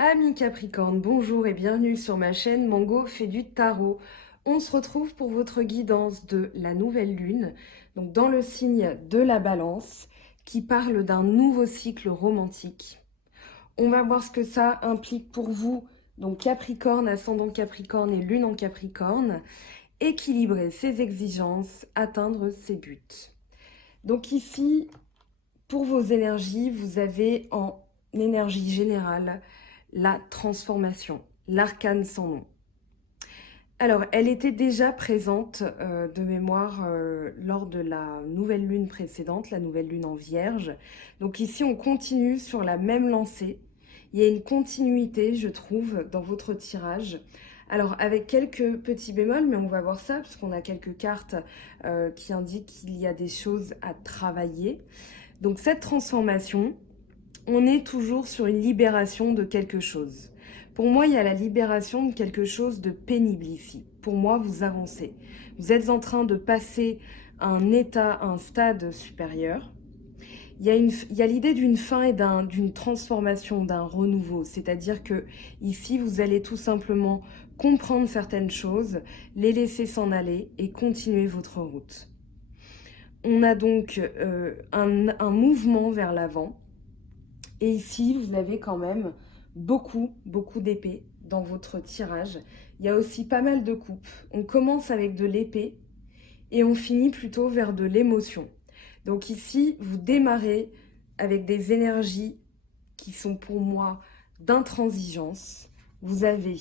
Amis Capricorne, bonjour et bienvenue sur ma chaîne Mango fait du tarot. On se retrouve pour votre guidance de la nouvelle lune, donc dans le signe de la Balance, qui parle d'un nouveau cycle romantique. On va voir ce que ça implique pour vous, donc Capricorne, ascendant Capricorne et lune en Capricorne, équilibrer ses exigences, atteindre ses buts. Donc ici, pour vos énergies, vous avez en énergie générale la transformation, l'arcane sans nom. Alors, elle était déjà présente de mémoire lors de la nouvelle lune précédente, la nouvelle lune en Vierge. Donc ici, on continue sur la même lancée. Il y a une continuité, je trouve, dans votre tirage. Alors, avec quelques petits bémols, mais on va voir ça, parce qu'on a quelques cartes qui indiquent qu'il y a des choses à travailler. Donc, cette transformation, on est toujours sur une libération de quelque chose. Pour moi, il y a la libération de quelque chose de pénible ici. Pour moi, vous avancez. Vous êtes en train de passer à un état, à un stade supérieur. Il y a l'idée d'une fin et d'une transformation, d'un renouveau. C'est-à-dire que ici, vous allez tout simplement comprendre certaines choses, les laisser s'en aller et continuer votre route. On a donc un mouvement vers l'avant. Et ici, vous avez quand même beaucoup d'épées dans votre tirage. Il y a aussi pas mal de coupes. On commence avec de l'épée et on finit plutôt vers de l'émotion. Donc ici, vous démarrez avec des énergies qui sont pour moi d'intransigeance. Vous avez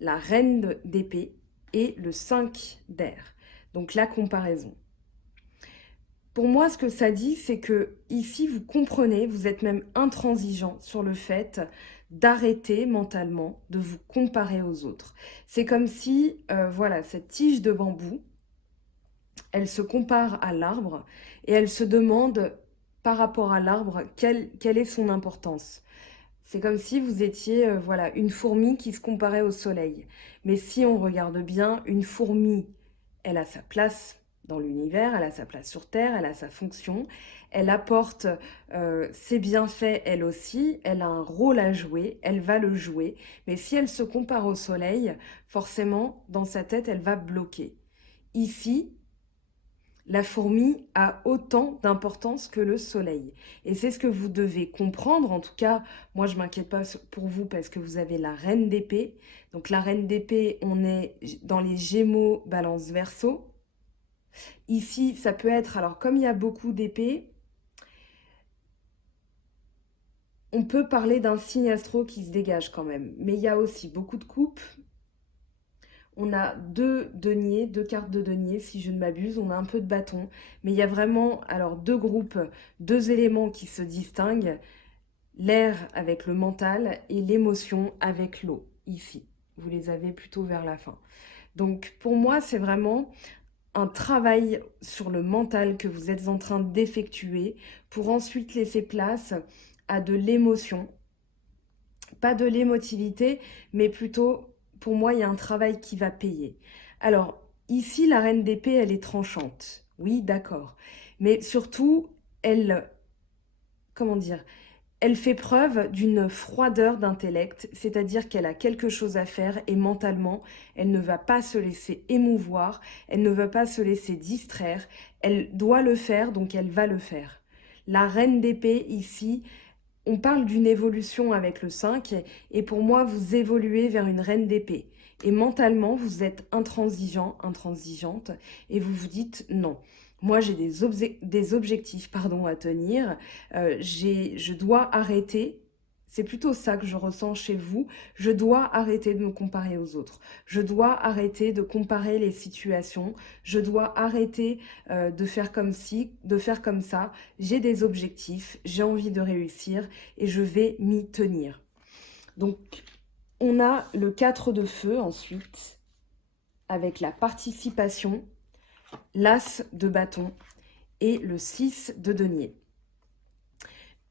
la reine d'épée et le 5 d'air. Donc la comparaison. Pour moi, ce que ça dit, c'est que ici, vous comprenez, vous êtes même intransigeant sur le fait d'arrêter mentalement de vous comparer aux autres. C'est comme si, voilà, cette tige de bambou, elle se compare à l'arbre et elle se demande par rapport à l'arbre quelle est son importance. C'est comme si vous étiez, voilà, une fourmi qui se comparait au soleil. Mais si on regarde bien, une fourmi, elle a sa place dans l'univers, elle a sa place sur Terre, elle a sa fonction, elle apporte ses bienfaits elle aussi, elle a un rôle à jouer, elle va le jouer. Mais si elle se compare au soleil, forcément, dans sa tête, elle va bloquer. Ici, la fourmi a autant d'importance que le soleil. Et c'est ce que vous devez comprendre. En tout cas, moi, je ne m'inquiète pas pour vous parce que vous avez la reine d'épée. Donc la reine d'épée, on est dans les Gémeaux, Balance, Verseau. Ici, ça peut être, alors comme il y a beaucoup d'épées, on peut parler d'un signe astro qui se dégage quand même. Mais il y a aussi beaucoup de coupes. On a deux deniers, deux cartes de denier, si je ne m'abuse. On a un peu de bâton. Mais il y a vraiment, alors, deux groupes, deux éléments qui se distinguent. L'air avec le mental et l'émotion avec l'eau, ici. Vous les avez plutôt vers la fin. Donc, pour moi, c'est vraiment un travail sur le mental que vous êtes en train d'effectuer pour ensuite laisser place à de l'émotion. Pas de l'émotivité, mais plutôt, pour moi, il y a un travail qui va payer. Alors, ici, la reine d'épée, elle est tranchante. Oui, d'accord. Mais surtout, elle, comment dire, elle fait preuve d'une froideur d'intellect, c'est-à-dire qu'elle a quelque chose à faire et mentalement, elle ne va pas se laisser émouvoir, elle ne va pas se laisser distraire, elle doit le faire, donc elle va le faire. La reine d'épée, ici, on parle d'une évolution avec le 5 et pour moi, vous évoluez vers une reine d'épée. Et mentalement, vous êtes intransigeant, intransigeante et vous vous dites non. Moi, j'ai des objectifs pardon, à tenir. Je dois arrêter. C'est plutôt ça que je ressens chez vous. Je dois arrêter de me comparer aux autres. Je dois arrêter de comparer les situations. Je dois arrêter de faire comme ci, de faire comme ça. J'ai des objectifs, j'ai envie de réussir et je vais m'y tenir. Donc, on a le 4 de feu ensuite, avec la participation, l'as de bâton et le 6 de denier.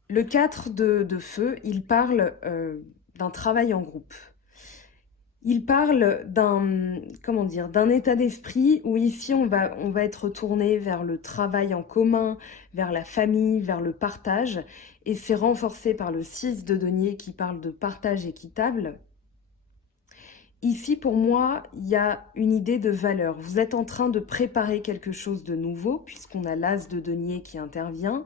Le 4 de feu, il parle d'un travail en groupe. Il parle comment dire, d'un état d'esprit où ici on va être tourné vers le travail en commun, vers la famille, vers le partage, et c'est renforcé par le 6 de denier qui parle de partage équitable. Ici, pour moi, il y a une idée de valeur. Vous êtes en train de préparer quelque chose de nouveau, puisqu'on a l'as de denier qui intervient,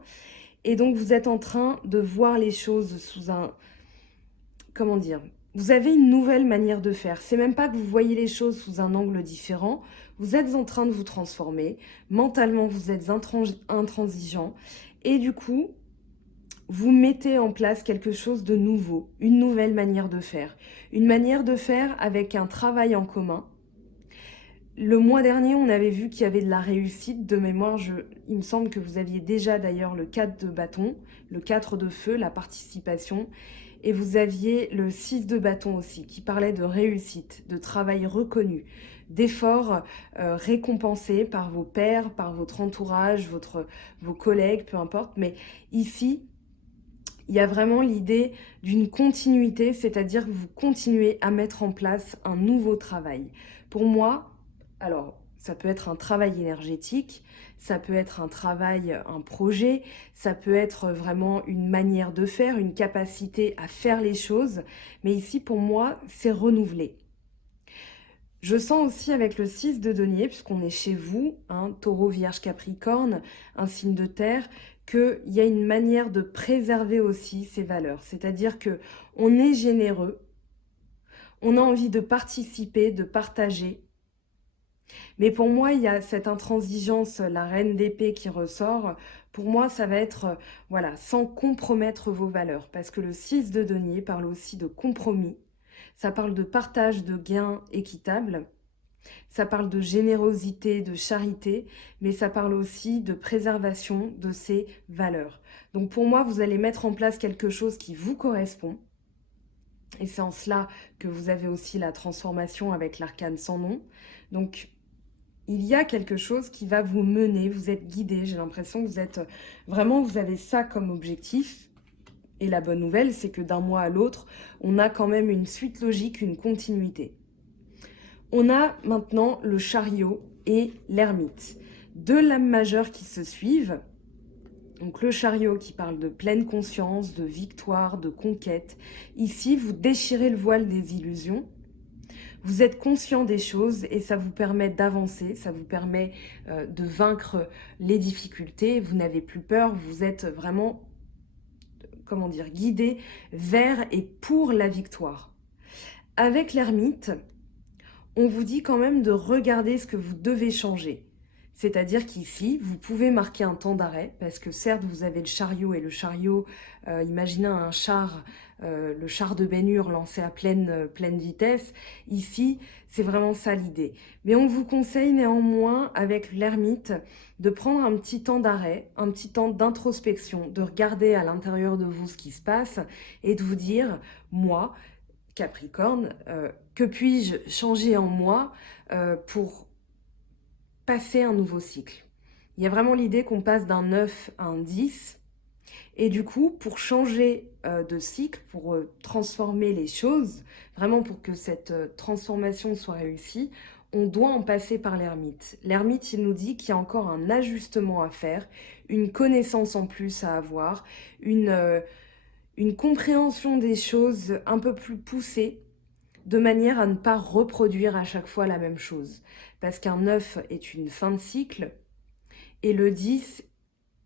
et donc vous êtes en train de voir les choses sous un, comment dire, vous avez une nouvelle manière de faire. C'est même pas que vous voyez les choses sous un angle différent. Vous êtes en train de vous transformer. Mentalement, vous êtes intransigeant. Et du coup, vous mettez en place quelque chose de nouveau, une nouvelle manière de faire. Une manière de faire avec un travail en commun. Le mois dernier, on avait vu qu'il y avait de la réussite. De mémoire, il me semble que vous aviez déjà d'ailleurs le 4 de bâton, le 4 de feu, la participation. Et vous aviez le 6 de bâton aussi, qui parlait de réussite, de travail reconnu, d'efforts récompensés par vos pairs, par votre entourage, vos collègues, peu importe. Mais ici, il y a vraiment l'idée d'une continuité, c'est-à-dire que vous continuez à mettre en place un nouveau travail. Pour moi, alors, ça peut être un travail énergétique, ça peut être un travail, un projet, ça peut être vraiment une manière de faire, une capacité à faire les choses. Mais ici, pour moi, c'est renouvelé. Je sens aussi avec le 6 de denier, puisqu'on est chez vous, hein, taureau, vierge, capricorne, un signe de terre, qu'il y a une manière de préserver aussi ces valeurs. C'est-à-dire que on est généreux, on a envie de participer, de partager. Mais pour moi, il y a cette intransigeance, la reine d'épée qui ressort. Pour moi, ça va être, voilà, sans compromettre vos valeurs. Parce que le 6 de denier parle aussi de compromis. Ça parle de partage de gains équitables. Ça parle de générosité, de charité, mais ça parle aussi de préservation de ces valeurs. Donc pour moi, vous allez mettre en place quelque chose qui vous correspond. Et c'est en cela que vous avez aussi la transformation avec l'arcane sans nom. Donc il y a quelque chose qui va vous mener, vous êtes guidé. J'ai l'impression que vous êtes vraiment, vous avez ça comme objectif. Et la bonne nouvelle, c'est que d'un mois à l'autre, on a quand même une suite logique, une continuité. On a maintenant le chariot et l'ermite. Deux lames majeures qui se suivent. Donc le chariot qui parle de pleine conscience, de victoire, de conquête. Ici, vous déchirez le voile des illusions. Vous êtes conscient des choses et ça vous permet d'avancer, ça vous permet de vaincre les difficultés. Vous n'avez plus peur, vous êtes vraiment, comment dire, guidé vers et pour la victoire. Avec l'ermite, on vous dit quand même de regarder ce que vous devez changer. C'est-à-dire qu'ici, vous pouvez marquer un temps d'arrêt, parce que certes, vous avez le chariot, et le chariot, imaginez un char, le char de Ben-Hur lancé à pleine vitesse. Ici, c'est vraiment ça l'idée. Mais on vous conseille néanmoins, avec l'ermite, de prendre un petit temps d'arrêt, un petit temps d'introspection, de regarder à l'intérieur de vous ce qui se passe, et de vous dire, moi, Capricorne, que puis-je changer en moi pour passer un nouveau cycle? Il y a vraiment l'idée qu'on passe d'un 9 à un 10. Et du coup, pour changer de cycle, pour transformer les choses, vraiment pour que cette transformation soit réussie, on doit en passer par l'ermite. L'ermite, il nous dit qu'il y a encore un ajustement à faire, une connaissance en plus à avoir, une compréhension des choses un peu plus poussée, de manière à ne pas reproduire à chaque fois la même chose. Parce qu'un 9 est une fin de cycle, et le 10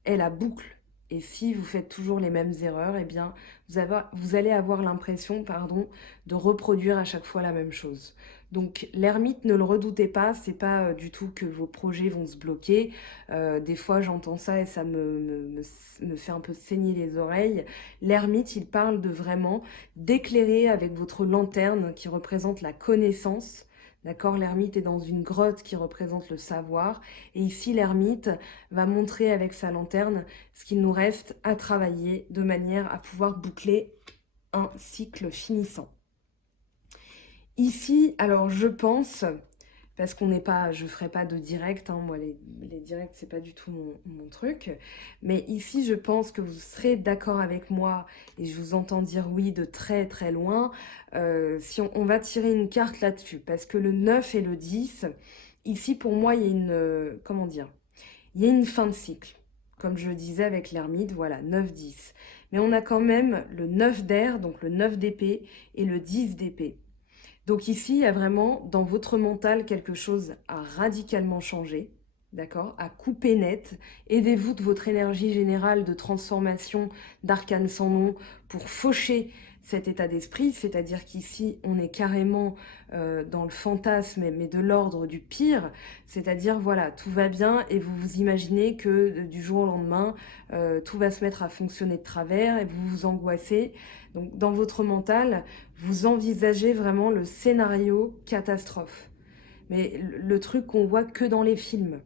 est la boucle. Et si vous faites toujours les mêmes erreurs, eh bien, vous allez avoir l'impression, de reproduire à chaque fois la même chose. Donc, l'ermite, ne le redoutez pas, c'est pas du tout que vos projets vont se bloquer. Des fois, j'entends ça et ça me fait un peu saigner les oreilles. L'ermite, il parle de vraiment d'éclairer avec votre lanterne qui représente la connaissance. D'accord, l'ermite est dans une grotte qui représente le savoir. Et ici, l'ermite va montrer avec sa lanterne ce qu'il nous reste à travailler de manière à pouvoir boucler un cycle finissant. Ici, alors je pense parce qu'on n'est pas, je ferai pas de direct, hein, moi les directs c'est pas du tout mon truc, mais ici je pense que vous serez d'accord avec moi, et je vous entends dire oui de très très loin, si on va tirer une carte là-dessus, parce que le 9 et le 10, ici pour moi il y a une, comment dire, il y a une fin de cycle. Comme je le disais avec l'ermite, voilà, 9-10. Mais on a quand même le 9 d'air, donc le 9 d'épée, et le 10 d'épée. Donc ici, il y a vraiment dans votre mental quelque chose à radicalement changer, d'accord, à couper net. Aidez-vous de votre énergie générale de transformation d'arcane sans nom pour faucher cet état d'esprit, c'est-à-dire qu'ici, on est carrément dans le fantasme, mais de l'ordre du pire, c'est-à-dire, voilà, tout va bien et vous vous imaginez que du jour au lendemain, tout va se mettre à fonctionner de travers et vous vous angoissez. Donc, dans votre mental, vous envisagez vraiment le scénario catastrophe. Mais le truc qu'on voit que dans les films.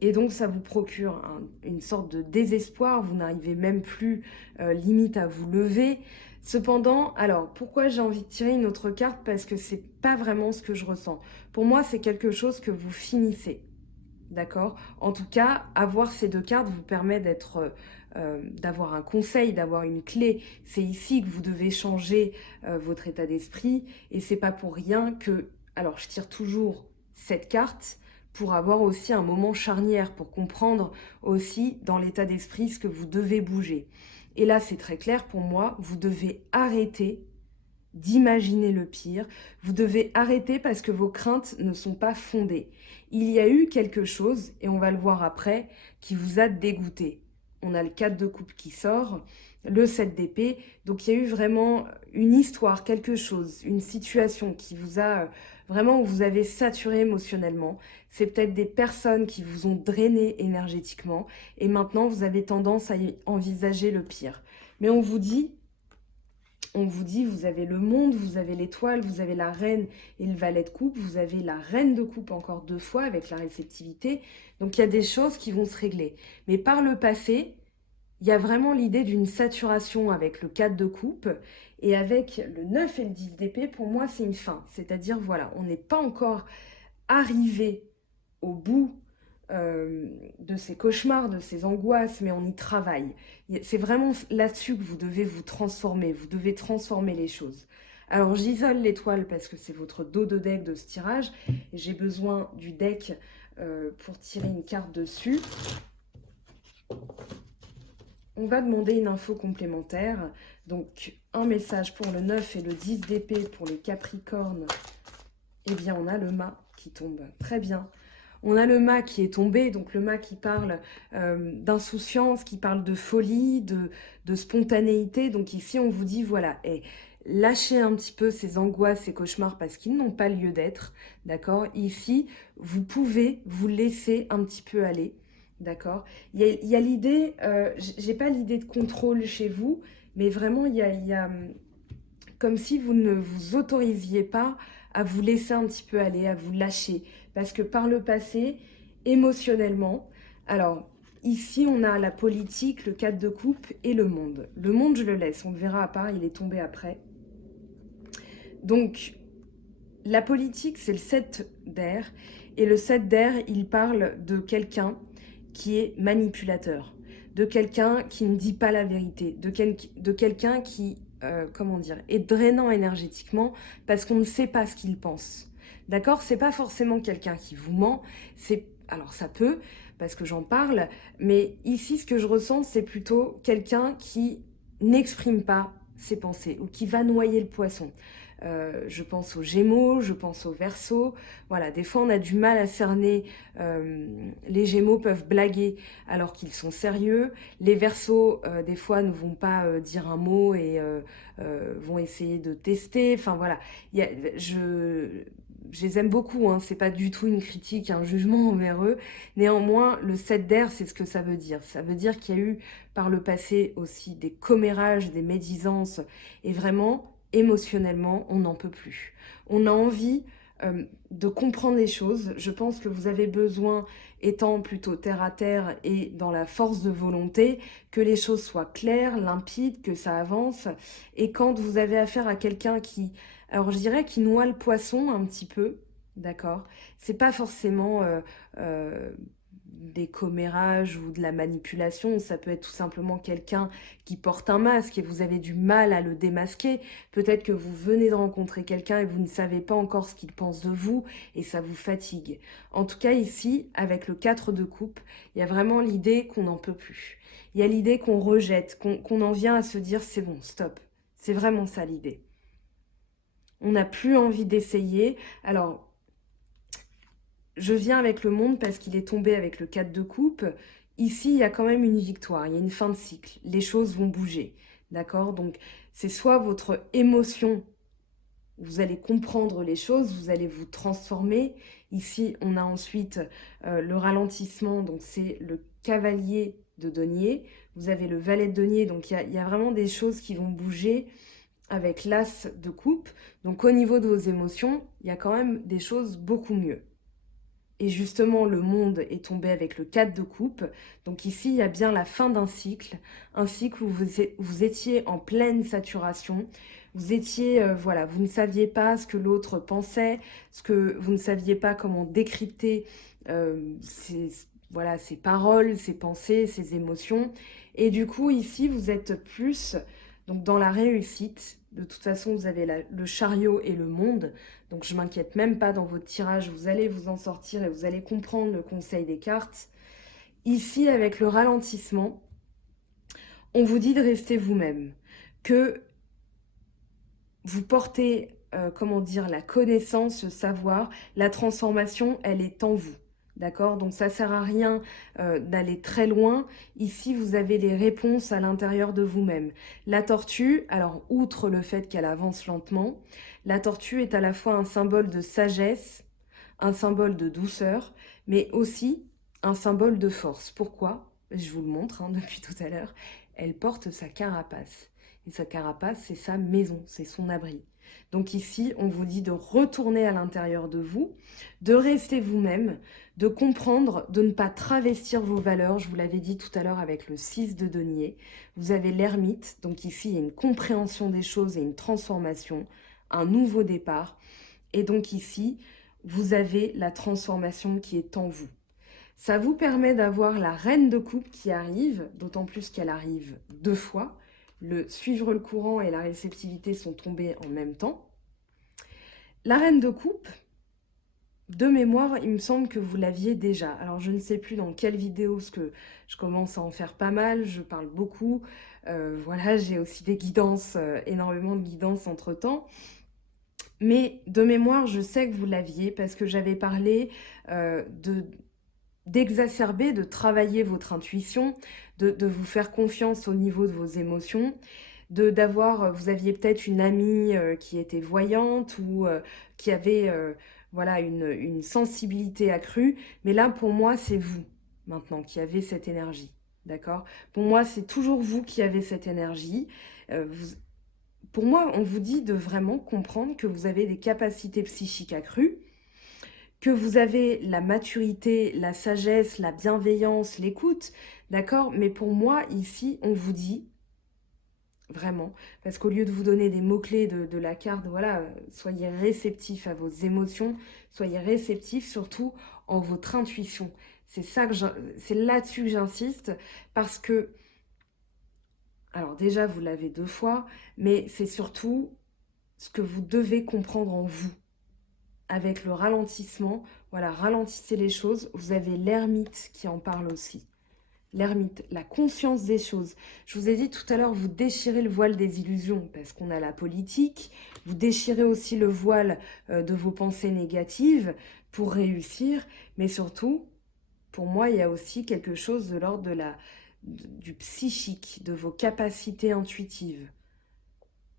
Et donc ça vous procure une sorte de désespoir, vous n'arrivez même plus limite à vous lever. Cependant, alors pourquoi j'ai envie de tirer une autre carte? Parce que c'est pas vraiment ce que je ressens. Pour moi, c'est quelque chose que vous finissez. D'accord? En tout cas, avoir ces deux cartes vous permet d'avoir un conseil, d'avoir une clé. C'est ici que vous devez changer votre état d'esprit et c'est pas pour rien que... Alors, je tire toujours cette carte pour avoir aussi un moment charnière, pour comprendre aussi dans l'état d'esprit ce que vous devez bouger. Et là, c'est très clair pour moi, vous devez arrêter d'imaginer le pire. Vous devez arrêter parce que vos craintes ne sont pas fondées. Il y a eu quelque chose, et on va le voir après, qui vous a dégoûté. On a le 4 de coupe qui sort, le 7 d'épée. Donc il y a eu vraiment une histoire, quelque chose, une situation qui vous a vraiment, où vous avez saturé émotionnellement. C'est peut-être des personnes qui vous ont drainé énergétiquement. Et maintenant, vous avez tendance à y envisager le pire. Mais on vous dit, vous avez le monde, vous avez l'étoile, vous avez la reine et le valet de coupe, vous avez la reine de coupe encore 2 fois avec la réceptivité. Donc il y a des choses qui vont se régler. Mais par le passé, il y a vraiment l'idée d'une saturation avec le 4 de coupe et avec le 9 et le 10 d'épée. Pour moi, c'est une fin. C'est-à-dire, voilà, on n'est pas encore arrivé au bout de ces cauchemars, de ces angoisses, mais on y travaille. C'est vraiment là-dessus que vous devez vous transformer, vous devez transformer les choses. Alors j'isole l'étoile parce que c'est votre dos de deck de ce tirage, et j'ai besoin du deck pour tirer une carte dessus. On va demander une info complémentaire, donc un message pour le 9 et le 10 d'épée pour les Capricornes. Eh bien on a le mât qui tombe, très bien. On a le mât qui est tombé, donc le mât qui parle d'insouciance, qui parle de folie, de spontanéité. Donc ici, on vous dit, voilà, lâchez un petit peu ces angoisses, ces cauchemars, parce qu'ils n'ont pas lieu d'être, d'accord? Ici, vous pouvez vous laisser un petit peu aller, d'accord? Il y a l'idée, j'ai pas l'idée de contrôle chez vous, mais vraiment, il y a comme si vous ne vous autorisiez pas à vous laisser un petit peu aller, à vous lâcher. Parce que par le passé, émotionnellement, alors ici on a la politique, le 4 de coupe et le monde. Le monde, je le laisse, on le verra à part, il est tombé après. Donc, la politique, c'est le 7 d'air. Et le 7 d'air, il parle de quelqu'un qui est manipulateur, de quelqu'un qui ne dit pas la vérité, de quelqu'un qui, comment dire, est drainant énergétiquement parce qu'on ne sait pas ce qu'il pense. D'accord? C'est pas forcément quelqu'un qui vous ment, alors ça peut, parce que j'en parle, mais ici, ce que je ressens, c'est plutôt quelqu'un qui n'exprime pas ses pensées ou qui va noyer le poisson. Je pense aux Gémeaux, je pense aux Verseaux. Voilà, des fois on a du mal à cerner. Les Gémeaux peuvent blaguer alors qu'ils sont sérieux. Les Verseaux, des fois, ne vont pas dire un mot et vont essayer de tester. Enfin voilà, je les aime beaucoup, hein. C'est pas du tout une critique, un jugement envers eux. Néanmoins, le 7 d'air, c'est ce que ça veut dire. Ça veut dire qu'il y a eu par le passé aussi des commérages, des médisances, et vraiment, émotionnellement, on n'en peut plus. On a envie de comprendre les choses. Je pense que vous avez besoin, étant plutôt terre à terre et dans la force de volonté, que les choses soient claires, limpides, que ça avance. Et quand vous avez affaire à quelqu'un qui, alors je dirais, qui noie le poisson un petit peu, d'accord? C'est pas forcément des commérages ou de la manipulation, ça peut être tout simplement quelqu'un qui porte un masque et vous avez du mal à le démasquer. Peut-être que vous venez de rencontrer quelqu'un et vous ne savez pas encore ce qu'il pense de vous et ça vous fatigue. En tout cas, ici, avec le 4 de coupe, il y a vraiment l'idée qu'on n'en peut plus. Il y a l'idée qu'on rejette, qu'on en vient à se dire c'est bon, stop. C'est vraiment ça l'idée. On n'a plus envie d'essayer. Alors, je viens avec le monde parce qu'il est tombé avec le 4 de coupe. Ici, il y a quand même une victoire, il y a une fin de cycle. Les choses vont bouger, d'accord? Donc, c'est soit votre émotion, vous allez comprendre les choses, vous allez vous transformer. Ici, on a ensuite le ralentissement, donc c'est le cavalier de denier. Vous avez le valet de denier, donc il y a vraiment des choses qui vont bouger avec l'as de coupe. Donc, au niveau de vos émotions, il y a quand même des choses beaucoup mieux. Et justement, le monde est tombé avec le 4 de coupe. Donc ici, il y a bien la fin d'un cycle. Un cycle où vous étiez en pleine saturation. Vous étiez, voilà, vous ne saviez pas ce que l'autre pensait, vous ne saviez pas comment décrypter voilà, ses paroles, ses pensées, ses émotions. Et du coup, ici, vous êtes plus donc, dans la réussite. De toute façon, vous avez le chariot et le monde. Donc je m'inquiète même pas dans votre tirage, vous allez vous en sortir et vous allez comprendre le conseil des cartes. Ici, avec le ralentissement, on vous dit de rester vous-même, que vous portez, comment dire, la connaissance, le savoir, la transformation, elle est en vous. D'accord? Donc ça sert à rien d'aller très loin. Ici, vous avez les réponses à l'intérieur de vous-même. La tortue, alors outre le fait qu'elle avance lentement, la tortue est à la fois un symbole de sagesse, un symbole de douceur, mais aussi un symbole de force. Pourquoi? Je vous le montre depuis tout à l'heure. Elle porte sa carapace. Et sa carapace, c'est sa maison, c'est son abri. Donc ici, on vous dit de retourner à l'intérieur de vous, de rester vous-même, de comprendre, de ne pas travestir vos valeurs. Je vous l'avais dit tout à l'heure avec le 6 de denier. Vous avez l'ermite, donc ici, il y a une compréhension des choses et une transformation, un nouveau départ. Et donc ici, vous avez la transformation qui est en vous. Ça vous permet d'avoir la reine de coupe qui arrive, d'autant plus qu'elle arrive 2 fois. Le suivre le courant et la réceptivité sont tombés en même temps. La reine de coupe, de mémoire, il me semble que vous l'aviez déjà. Alors, je ne sais plus dans quelle vidéo, parce que je commence à en faire pas mal, je parle beaucoup. Voilà, j'ai aussi des guidances, énormément de guidances entre-temps. Mais de mémoire, je sais que vous l'aviez parce que j'avais parlé d'exacerber, de travailler votre intuition, de vous faire confiance au niveau de vos émotions, vous aviez peut-être une amie qui était voyante ou qui avait voilà, une sensibilité accrue. Mais là, pour moi, c'est vous, maintenant, qui avez cette énergie. D'accord? Pour moi, c'est toujours vous qui avez cette énergie. Pour moi, on vous dit de vraiment comprendre que vous avez des capacités psychiques accrues, que vous avez la maturité, la sagesse, la bienveillance, l'écoute, d'accord? Mais pour moi, ici, on vous dit, vraiment, parce qu'au lieu de vous donner des mots-clés de la carte, voilà, soyez réceptifs à vos émotions, soyez réceptifs surtout en votre intuition. C'est là-dessus que j'insiste, parce que, alors déjà, vous l'avez 2 fois, mais c'est surtout ce que vous devez comprendre en vous. Avec le ralentissement, voilà, ralentissez les choses. Vous avez l'ermite qui en parle aussi. L'ermite, la conscience des choses. Je vous ai dit tout à l'heure, vous déchirez le voile des illusions parce qu'on a la politique. Vous déchirez aussi le voile de vos pensées négatives pour réussir. Mais surtout, pour moi, il y a aussi quelque chose de l'ordre du psychique, de vos capacités intuitives.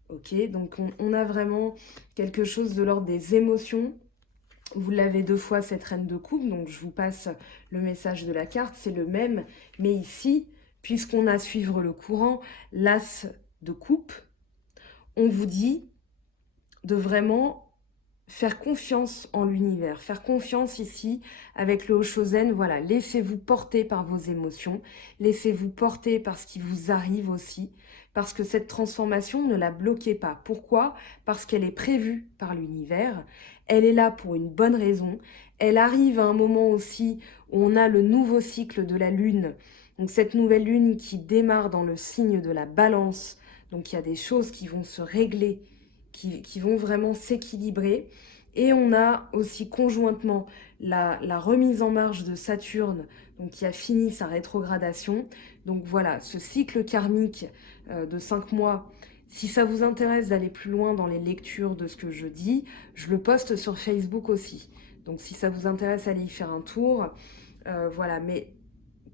Ok, donc on a vraiment quelque chose de l'ordre des émotions. Vous l'avez 2 fois cette reine de coupe, donc je vous passe le message de la carte, c'est le même. Mais ici, puisqu'on a suivre le courant, l'as de coupe, on vous dit de vraiment faire confiance en l'univers, faire confiance ici avec le Oshozen, voilà, laissez-vous porter par vos émotions, laissez-vous porter par ce qui vous arrive aussi, parce que cette transformation, ne la bloquez pas. Pourquoi? Parce qu'elle est prévue par l'univers, elle est là pour une bonne raison, elle arrive à un moment aussi où on a le nouveau cycle de la Lune, donc cette nouvelle Lune qui démarre dans le signe de la Balance, donc il y a des choses qui vont se régler, qui vont vraiment s'équilibrer. Et on a aussi conjointement la remise en marche de Saturne, donc qui a fini sa rétrogradation. Donc voilà, ce cycle karmique de 5 mois, si ça vous intéresse d'aller plus loin dans les lectures de ce que je dis, je le poste sur Facebook aussi. Donc si ça vous intéresse, allez y faire un tour. Voilà, mais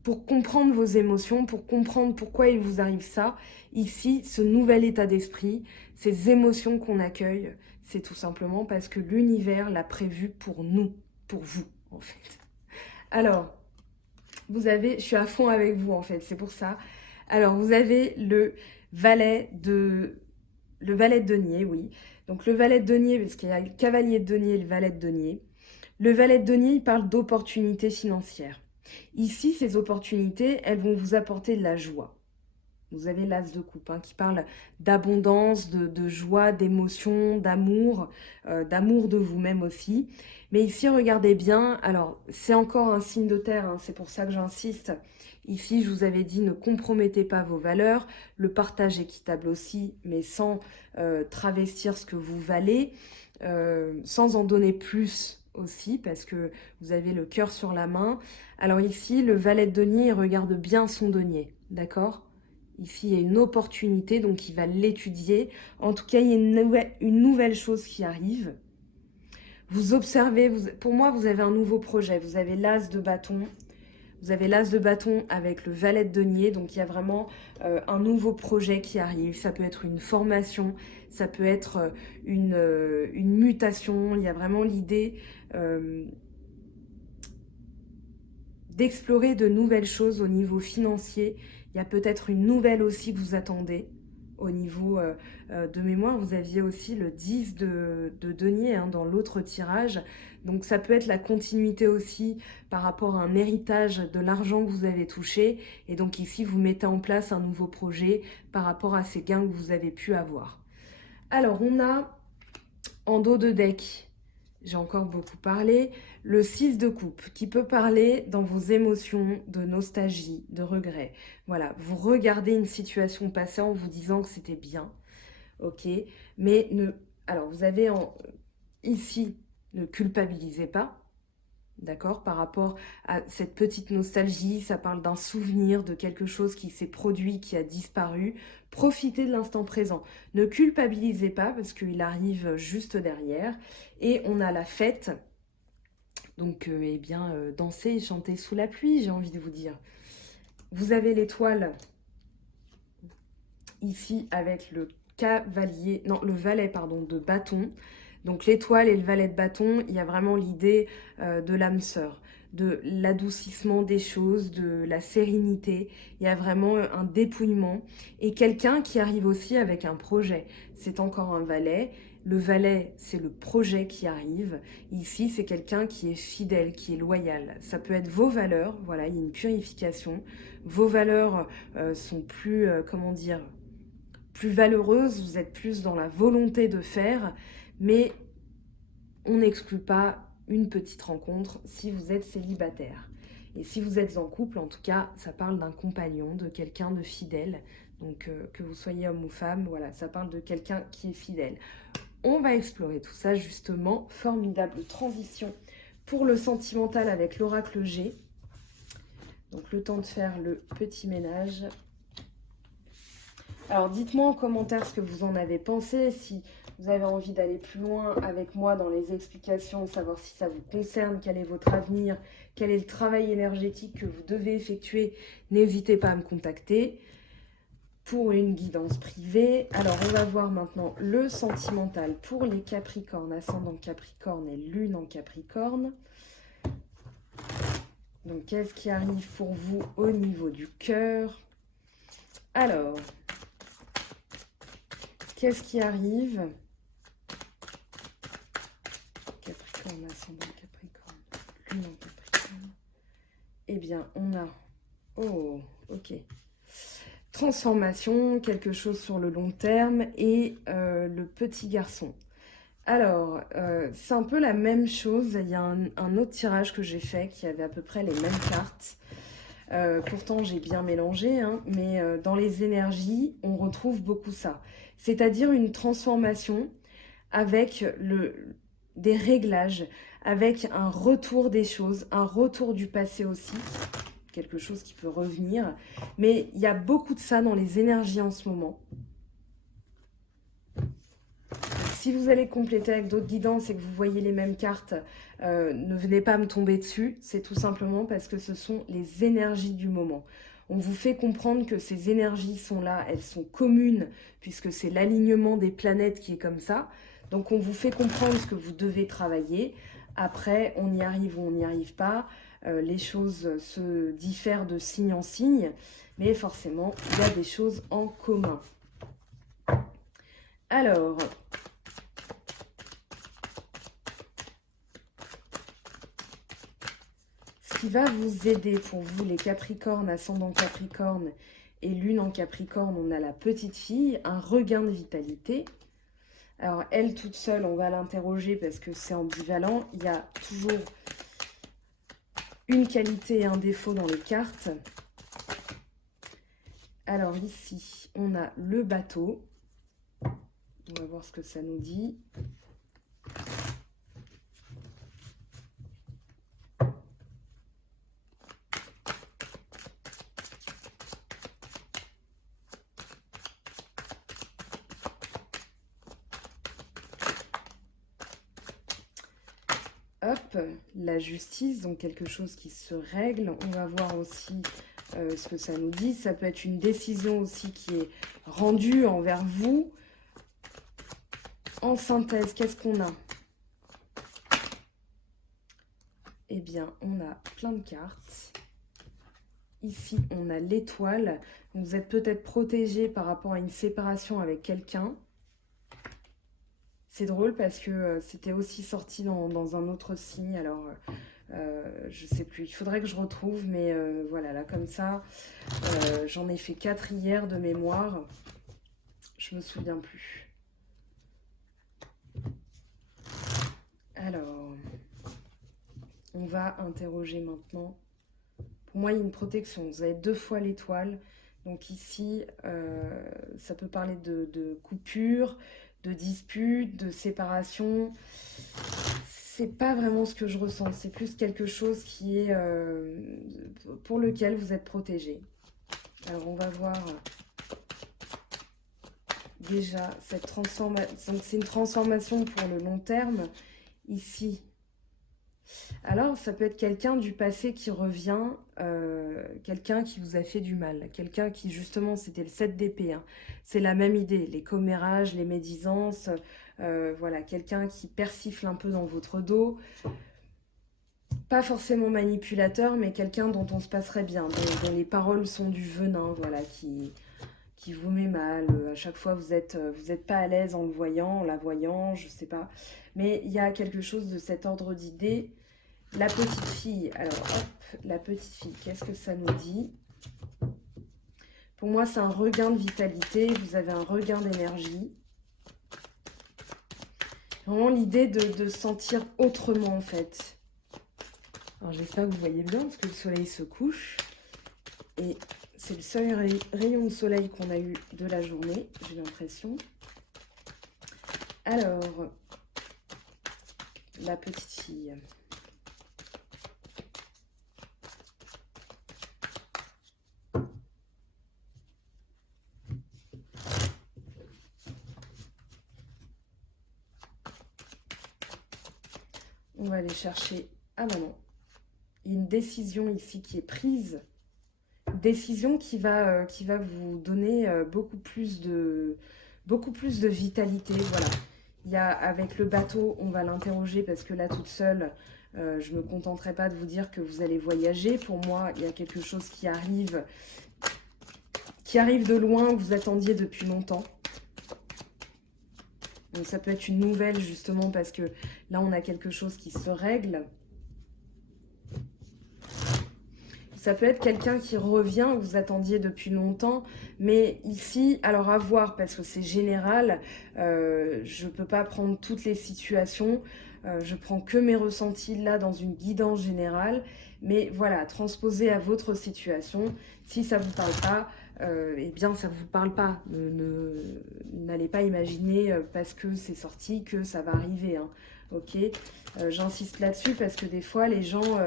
pour comprendre vos émotions, pour comprendre pourquoi il vous arrive ça, ici, ce nouvel état d'esprit, ces émotions qu'on accueille, c'est tout simplement parce que l'univers l'a prévu pour nous, pour vous, en fait. Alors, vous avez, je suis à fond avec vous, en fait, c'est pour ça. Alors, vous avez le valet de denier, oui. Donc, le valet de denier, parce qu'il y a le cavalier de denier et le valet de denier. Le valet de denier, il parle d'opportunités financières. Ici, ces opportunités, elles vont vous apporter de la joie. Vous avez l'as de coupe qui parle d'abondance, de joie, d'émotion, d'amour de vous-même aussi. Mais ici, regardez bien, alors c'est encore un signe de terre, c'est pour ça que j'insiste. Ici, je vous avais dit, ne compromettez pas vos valeurs, le partage équitable aussi, mais sans travestir ce que vous valez, sans en donner plus aussi, parce que vous avez le cœur sur la main. Alors ici, le valet de denier, il regarde bien son denier, d'accord ? Ici, il y a une opportunité, donc il va l'étudier. En tout cas, il y a une nouvelle chose qui arrive. Vous observez, pour moi, vous avez un nouveau projet. Vous avez l'as de bâton. Vous avez l'as de bâton avec le valet de denier. Donc, il y a vraiment un nouveau projet qui arrive. Ça peut être une formation, ça peut être une mutation. Il y a vraiment l'idée d'explorer de nouvelles choses au niveau financier. Il y a peut-être une nouvelle aussi que vous attendez au niveau de mémoire. Vous aviez aussi le 10 de denier dans l'autre tirage. Donc ça peut être la continuité aussi par rapport à un héritage de l'argent que vous avez touché. Et donc ici, vous mettez en place un nouveau projet par rapport à ces gains que vous avez pu avoir. Alors, on a en dos de deck, j'ai encore beaucoup parlé, le 6 de coupe qui peut parler dans vos émotions de nostalgie, de regret. Voilà, vous regardez une situation passée en vous disant que c'était bien, ok, mais alors vous avez ici, ne culpabilisez pas. D'accord, par rapport à cette petite nostalgie, ça parle d'un souvenir, de quelque chose qui s'est produit, qui a disparu. Profitez de l'instant présent. Ne culpabilisez pas parce qu'il arrive juste derrière. Et on a la fête. Donc, eh bien, danser et chanter sous la pluie, j'ai envie de vous dire. Vous avez l'étoile ici avec le cavalier, non, le valet, pardon, de bâton. Donc l'étoile et le valet de bâton, il y a vraiment l'idée de l'âme sœur, de l'adoucissement des choses, de la sérénité. Il y a vraiment un dépouillement. Et quelqu'un qui arrive aussi avec un projet. C'est encore un valet. Le valet, c'est le projet qui arrive. Ici, c'est quelqu'un qui est fidèle, qui est loyal. Ça peut être vos valeurs, voilà, il y a une purification. Vos valeurs sont plus, comment dire, plus valeureuses, vous êtes plus dans la volonté de faire, mais on n'exclut pas une petite rencontre si vous êtes célibataire. Et si vous êtes en couple, en tout cas, ça parle d'un compagnon, de quelqu'un de fidèle. Donc, que vous soyez homme ou femme, voilà, ça parle de quelqu'un qui est fidèle. On va explorer tout ça, justement. Formidable transition pour le sentimental avec l'oracle G. Donc, le temps de faire le petit ménage. Alors, dites-moi en commentaire ce que vous en avez pensé, si vous avez envie d'aller plus loin avec moi dans les explications, savoir si ça vous concerne, quel est votre avenir, quel est le travail énergétique que vous devez effectuer, n'hésitez pas à me contacter pour une guidance privée. Alors, on va voir maintenant le sentimental pour les Capricornes, ascendant Capricorne et lune en Capricorne. Donc, qu'est-ce qui arrive pour vous au niveau du cœur? Alors, qu'est-ce qui arrive Capricorne, ascendant Capricorne, lune en Capricorne. Eh bien, on a... Oh, ok. Transformation, quelque chose sur le long terme et le petit garçon. Alors, c'est un peu la même chose. Il y a un autre tirage que j'ai fait qui avait à peu près les mêmes cartes. Pourtant, j'ai bien mélangé, hein, mais dans les énergies, on retrouve beaucoup ça. C'est-à-dire une transformation avec des réglages, avec un retour des choses, un retour du passé aussi, quelque chose qui peut revenir. Mais il y a beaucoup de ça dans les énergies en ce moment. Si vous allez compléter avec d'autres guidances et que vous voyez les mêmes cartes, ne venez pas me tomber dessus. C'est tout simplement parce que ce sont les énergies du moment. On vous fait comprendre que ces énergies sont là, elles sont communes, puisque c'est l'alignement des planètes qui est comme ça. Donc on vous fait comprendre ce que vous devez travailler. Après, on y arrive ou on n'y arrive pas. Les choses se diffèrent de signe en signe, mais forcément, il y a des choses en commun. Alors... qui va vous aider pour vous, les Capricornes, ascendant Capricorne et lune en Capricorne, on a la petite fille, un regain de vitalité. Alors, elle toute seule, on va l'interroger parce que c'est ambivalent. Il y a toujours une qualité et un défaut dans les cartes. Alors ici, on a le bateau. On va voir ce que ça nous dit. Hop, la justice, donc quelque chose qui se règle. On va voir aussi ce que ça nous dit. Ça peut être une décision aussi qui est rendue envers vous. En synthèse, qu'est-ce qu'on a? Eh bien, on a plein de cartes. Ici, on a l'étoile. Vous êtes peut-être protégé par rapport à une séparation avec quelqu'un. C'est drôle parce que c'était aussi sorti dans un autre signe. Alors, je sais plus. Il faudrait que je retrouve. Mais voilà, là, comme ça, j'en ai fait 4 hier de mémoire. Je me souviens plus. Alors, on va interroger maintenant. Pour moi, il y a une protection. Vous avez 2 fois l'étoile. Donc ici, ça peut parler de coupure, de dispute, de séparation. C'est pas vraiment ce que je ressens. C'est plus quelque chose qui est pour lequel vous êtes protégé. Alors, on va voir déjà cette transformation. Donc, c'est une transformation pour le long terme. Ici, alors, ça peut être quelqu'un du passé qui revient, quelqu'un qui vous a fait du mal, quelqu'un qui, justement, c'était le 7 d'épée. Hein. C'est la même idée, les commérages, les médisances, voilà, quelqu'un qui persifle un peu dans votre dos. Pas forcément manipulateur, mais quelqu'un dont on se passerait bien, dont les paroles sont du venin, voilà, qui vous met mal. À chaque fois, vous êtes pas à l'aise en le voyant, en la voyant, je sais pas. Mais il y a quelque chose de cet ordre d'idée. La petite fille, alors hop, la petite fille, qu'est-ce que ça nous dit? Pour moi, c'est un regain de vitalité, vous avez un regain d'énergie. Vraiment l'idée de sentir autrement en fait. Alors j'espère que vous voyez bien parce que le soleil se couche. Et c'est le seul rayon de soleil qu'on a eu de la journée, j'ai l'impression. Alors, la petite fille... On va aller chercher à maman. Il y a une décision ici qui est prise. Décision qui va vous donner beaucoup plus de vitalité. Voilà. Il y a, avec le bateau, on va l'interroger parce que là, toute seule, je ne me contenterai pas de vous dire que vous allez voyager. Pour moi, il y a quelque chose qui arrive de loin, que vous attendiez depuis longtemps. Donc ça peut être une nouvelle justement parce que là on a quelque chose qui se règle. Ça peut être quelqu'un qui revient, que vous attendiez depuis longtemps, mais ici, alors à voir, parce que c'est général, je ne peux pas prendre toutes les situations, je prends que mes ressentis là dans une guidance générale, mais voilà, transposer à votre situation, si ça ne vous parle pas, eh bien ça ne vous parle pas. N'allez pas imaginer parce que c'est sorti que ça va arriver, hein. Ok, j'insiste là-dessus parce que des fois les gens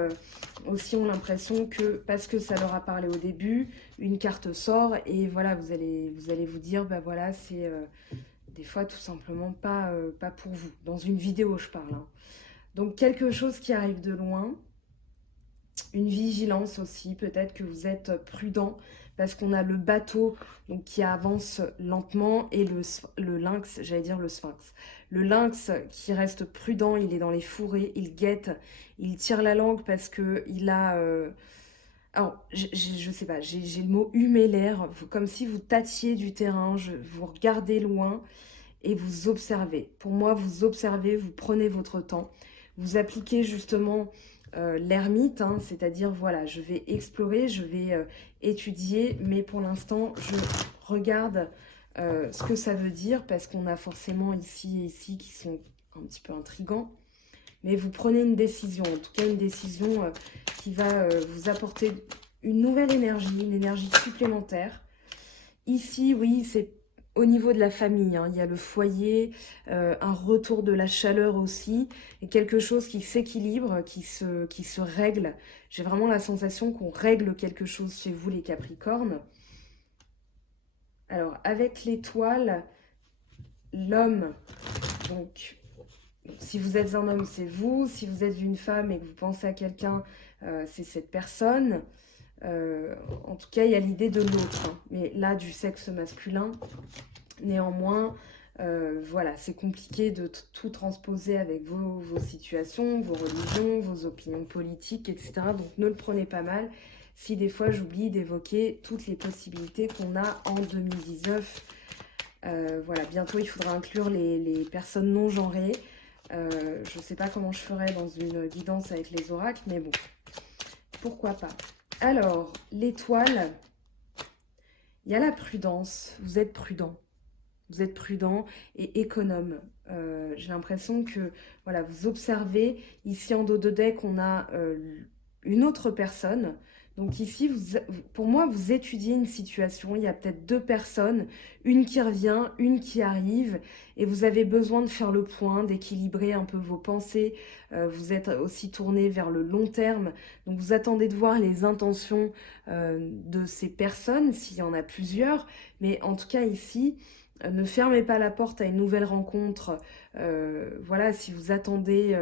aussi ont l'impression que parce que ça leur a parlé au début, une carte sort et voilà, vous allez vous dire, bah voilà, c'est des fois tout simplement pas pour vous. Dans une vidéo, je parle, hein. Donc quelque chose qui arrive de loin, une vigilance aussi, peut-être que vous êtes prudent parce qu'on a le bateau donc, qui avance lentement et le lynx, j'allais dire le sphinx. Le lynx qui reste prudent, il est dans les fourrés, il guette, il tire la langue parce qu'il a... Alors, je sais pas, j'ai le mot humer l'air, comme si vous tâtiez du terrain, vous regardez loin et vous observez. Pour moi, vous observez, vous prenez votre temps, vous appliquez justement l'ermite, hein, c'est-à-dire, voilà, je vais explorer, je vais étudier, mais pour l'instant, je regarde ce que ça veut dire, parce qu'on a forcément ici et ici qui sont un petit peu intrigants. Mais vous prenez une décision, en tout cas une décision qui va vous apporter une nouvelle énergie, une énergie supplémentaire. Ici, oui, c'est au niveau de la famille, hein, il y a le foyer, un retour de la chaleur aussi, et quelque chose qui s'équilibre, qui se règle. J'ai vraiment la sensation qu'on règle quelque chose chez vous, les Capricornes. Alors, avec l'étoile, l'homme, donc... Si vous êtes un homme, c'est vous. Si vous êtes une femme et que vous pensez à quelqu'un, c'est cette personne. En tout cas, il y a l'idée de l'autre, hein. Mais là, du sexe masculin. Néanmoins, voilà, c'est compliqué de tout transposer avec vos situations, vos religions, vos opinions politiques, etc. Donc, ne le prenez pas mal. Si des fois, j'oublie d'évoquer toutes les possibilités qu'on a en 2019. Voilà, bientôt, il faudra inclure les personnes non genrées. Je ne sais pas comment je ferai dans une guidance avec les oracles, mais bon, pourquoi pas. Alors, l'étoile, il y a la prudence. Vous êtes prudent. Vous êtes prudent et économe. J'ai l'impression que, voilà, vous observez. Ici, en dos de deck, on a une autre personne. Donc ici, pour moi, vous étudiez une situation. Il y a peut-être deux personnes, une qui revient, une qui arrive. Et vous avez besoin de faire le point, d'équilibrer un peu vos pensées. Vous êtes aussi tourné vers le long terme. Donc vous attendez de voir les intentions de ces personnes, s'il y en a plusieurs. Mais en tout cas, ici... Ne fermez pas la porte à une nouvelle rencontre. Voilà, si vous attendez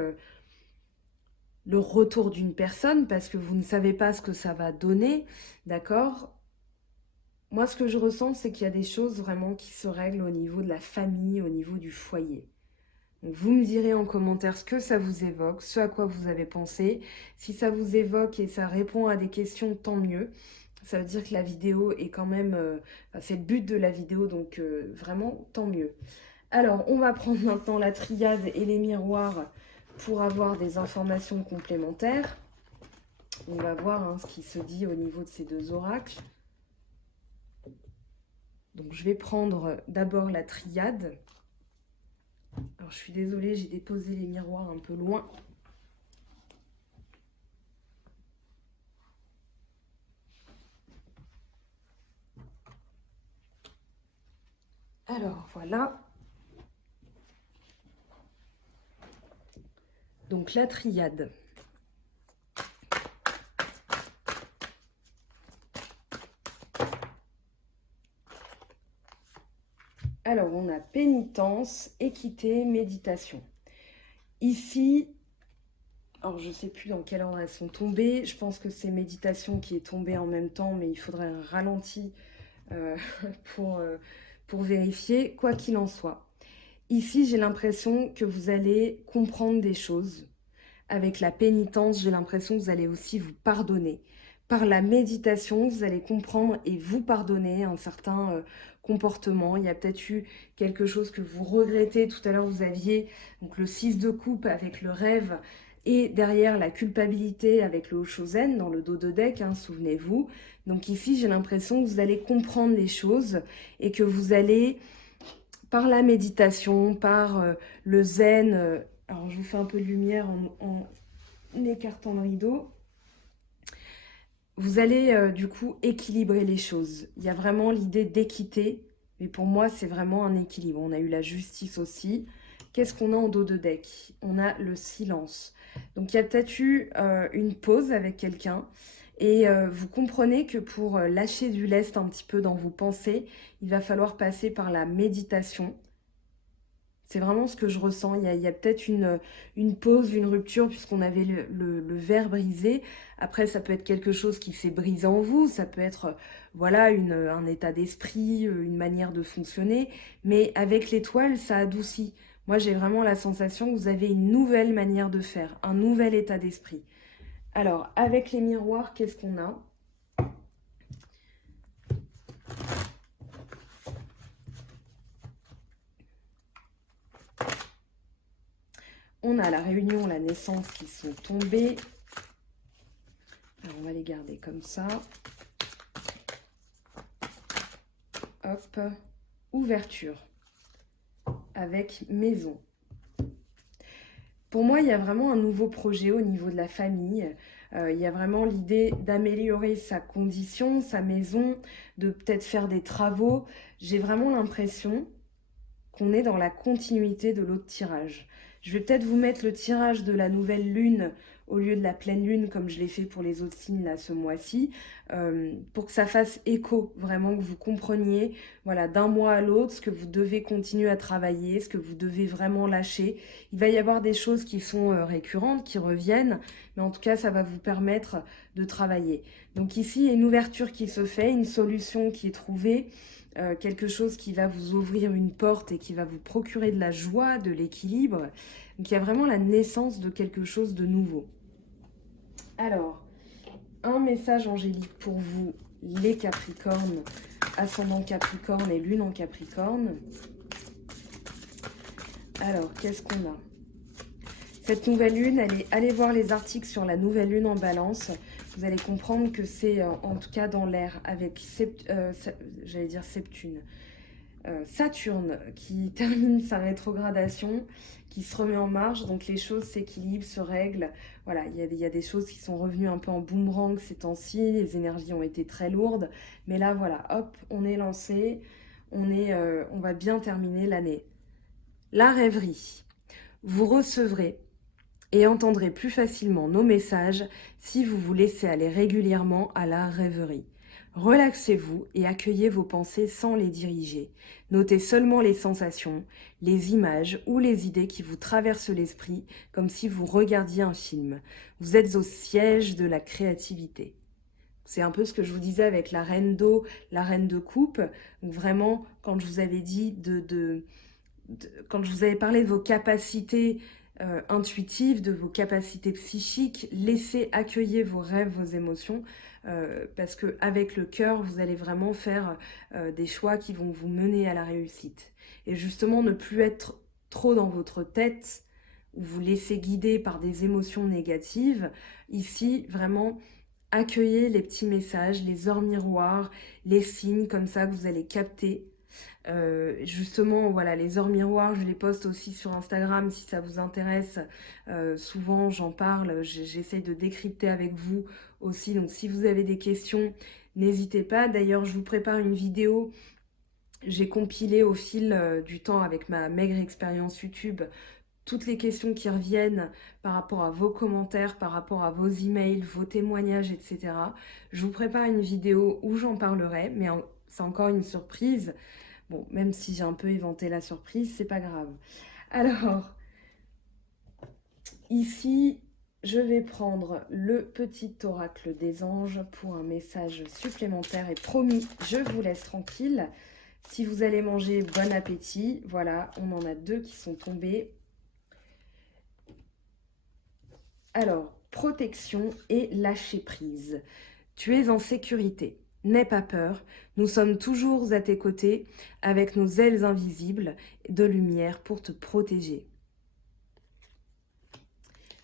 le retour d'une personne parce que vous ne savez pas ce que ça va donner, d'accord? Moi, ce que je ressens, c'est qu'il y a des choses vraiment qui se règlent au niveau de la famille, au niveau du foyer. Donc, vous me direz en commentaire ce que ça vous évoque, ce à quoi vous avez pensé. Si ça vous évoque et ça répond à des questions, tant mieux. Ça veut dire que la vidéo est quand même... c'est le but de la vidéo, donc vraiment, tant mieux. Alors, on va prendre maintenant la triade et les miroirs pour avoir des informations complémentaires. On va voir hein, ce qui se dit au niveau de ces deux oracles. Donc, je vais prendre d'abord la triade. Alors, je suis désolée, j'ai déposé les miroirs un peu loin. Alors, voilà. Donc, la triade. Alors, on a pénitence, équité, méditation. Ici, alors je ne sais plus dans quel ordre elles sont tombées. Je pense que c'est méditation qui est tombée en même temps, mais il faudrait un ralenti pour vérifier, quoi qu'il en soit. Ici, j'ai l'impression que vous allez comprendre des choses. Avec la pénitence, j'ai l'impression que vous allez aussi vous pardonner. par la méditation, vous allez comprendre et vous pardonner un certain comportement. Il y a peut-être eu quelque chose que vous regrettez. Tout à l'heure, vous aviez donc le 6 de coupe avec le rêve et derrière la culpabilité avec le Oshozen dans le dos de deck, hein, souvenez-vous. Donc ici, j'ai l'impression que vous allez comprendre les choses et que vous allez, par la méditation, par le zen, alors je vous fais un peu de lumière en écartant le rideau, vous allez du coup équilibrer les choses. Il y a vraiment l'idée d'équité, mais pour moi c'est vraiment un équilibre. On a eu la justice aussi. Qu'est-ce qu'on a en dos de deck? On a le silence. Donc il y a peut-être eu une pause avec quelqu'un et vous comprenez que pour lâcher du lest un petit peu dans vos pensées, il va falloir passer par la méditation. C'est vraiment ce que je ressens. Il y a peut-être une pause, une rupture, puisqu'on avait le verre brisé. Après, ça peut être quelque chose qui s'est brisé en vous. Ça peut être voilà, un état d'esprit, une manière de fonctionner. Mais avec l'étoile, ça adoucit. Moi, j'ai vraiment la sensation que vous avez une nouvelle manière de faire, un nouvel état d'esprit. Alors, avec les miroirs, qu'est-ce qu'on a ? On a la réunion, la naissance qui sont tombées. Alors, on va les garder comme ça. Hop, ouverture avec maison. Pour moi, il y a vraiment un nouveau projet au niveau de la famille. Il y a vraiment l'idée d'améliorer sa condition, sa maison, de peut-être faire des travaux. J'ai vraiment l'impression qu'on est dans la continuité de l'autre tirage. Je vais peut-être vous mettre le tirage de la nouvelle lune au lieu de la pleine lune, comme je l'ai fait pour les autres signes là ce mois-ci, pour que ça fasse écho, vraiment que vous compreniez, voilà, d'un mois à l'autre, ce que vous devez continuer à travailler, ce que vous devez vraiment lâcher. Il va y avoir des choses qui sont récurrentes, qui reviennent, mais en tout cas, ça va vous permettre de travailler. Donc ici, il y a une ouverture qui se fait, une solution qui est trouvée, quelque chose qui va vous ouvrir une porte et qui va vous procurer de la joie, de l'équilibre. Donc il y a vraiment la naissance de quelque chose de nouveau. Alors, un message angélique pour vous, les Capricornes, ascendant Capricorne et lune en Capricorne. Alors, qu'est-ce qu'on a? Cette nouvelle lune, allez voir les articles sur la nouvelle lune en Balance. Vous allez comprendre que c'est en tout cas dans l'air avec, j'allais dire Septune, Saturne qui termine sa rétrogradation, qui se remet en marche, donc les choses s'équilibrent, se règlent. Voilà, il y a des choses qui sont revenues un peu en boomerang ces temps-ci, les énergies ont été très lourdes, mais là voilà, hop, on est lancé, on va bien terminer l'année. La rêverie, vous recevrez et entendrez plus facilement nos messages si vous vous laissez aller régulièrement à la rêverie. Relaxez-vous et accueillez vos pensées sans les diriger. Notez seulement les sensations, les images ou les idées qui vous traversent l'esprit comme si vous regardiez un film. Vous êtes au siège de la créativité. C'est un peu ce que je vous disais avec la reine d'eau, la reine de coupe. Donc vraiment, quand je vous avais dit quand je vous avais parlé de vos capacités intuitives, de vos capacités psychiques, laissez accueillir vos rêves, vos émotions, parce qu'avec le cœur, vous allez vraiment faire des choix qui vont vous mener à la réussite. Et justement, ne plus être trop dans votre tête, ou vous laisser guider par des émotions négatives. Ici, vraiment, accueillez les petits messages, les heures miroirs, les signes comme ça que vous allez capter. Justement, voilà, les heures miroirs, je les poste aussi sur Instagram si ça vous intéresse. Souvent, j'en parle, j'essaye de décrypter avec vous aussi. Donc, si vous avez des questions, n'hésitez pas. D'ailleurs, je vous prépare une vidéo. J'ai compilé au fil du temps avec ma maigre expérience YouTube toutes les questions qui reviennent par rapport à vos commentaires, par rapport à vos emails, vos témoignages, etc. Je vous prépare une vidéo où j'en parlerai, mais c'est encore une surprise. Bon, même si j'ai un peu éventé la surprise, c'est pas grave. Alors, ici, je vais prendre le petit oracle des anges pour un message supplémentaire. Et promis, je vous laisse tranquille. Si vous allez manger, bon appétit. Voilà, on en a 2 qui sont tombés. Alors, protection et lâcher prise. Tu es en sécurité. N'aie pas peur, nous sommes toujours à tes côtés avec nos ailes invisibles de lumière pour te protéger.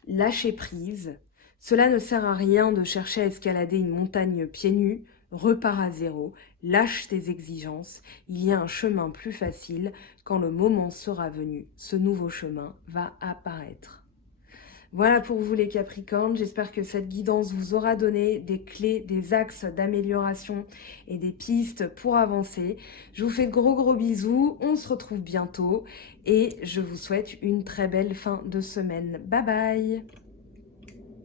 Lâcher prise. Cela ne sert à rien de chercher à escalader une montagne pieds nus. Repars à zéro, lâche tes exigences. Il y a un chemin plus facile. Quand le moment sera venu, ce nouveau chemin va apparaître. Voilà pour vous les Capricornes, j'espère que cette guidance vous aura donné des clés, des axes d'amélioration et des pistes pour avancer. Je vous fais de gros bisous, on se retrouve bientôt et je vous souhaite une très belle fin de semaine. Bye bye!